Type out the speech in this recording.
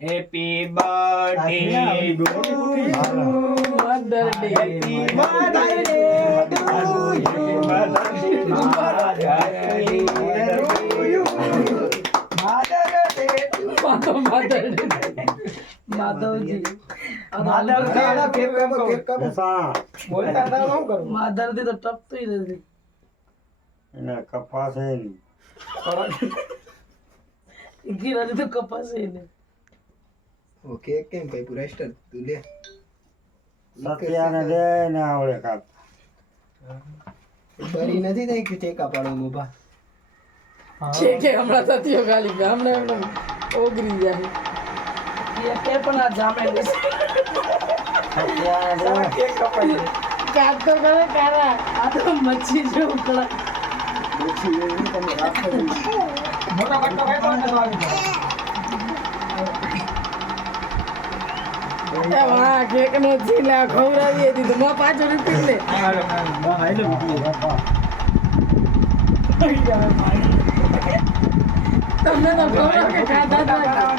Happy birthday to mother day happy birthday Madhavji Madhavji તો ટપતું નથી એને કપાસ હે ને. ગીરાજી તો કપાસ ને ઓકે કેમ ભાઈ પૂરા સ્ટાર તું લે સત્યાને દે ને આવડે કાપ બરી નથી થઈ કે ટેકા પાડો મોભા છે કે હમણાં થતી ખાલી હમણાં ઓગરી જાય કે પણ આ જામે સત્યાને દે કાઢતો કરે કારા આ તો મચ્છી જેવું કળા વાહ કેક નો જીલા ખવડાવી દીધું માં 5 રૂપિયા લે તમને તો ખબર કે ખાધા હતા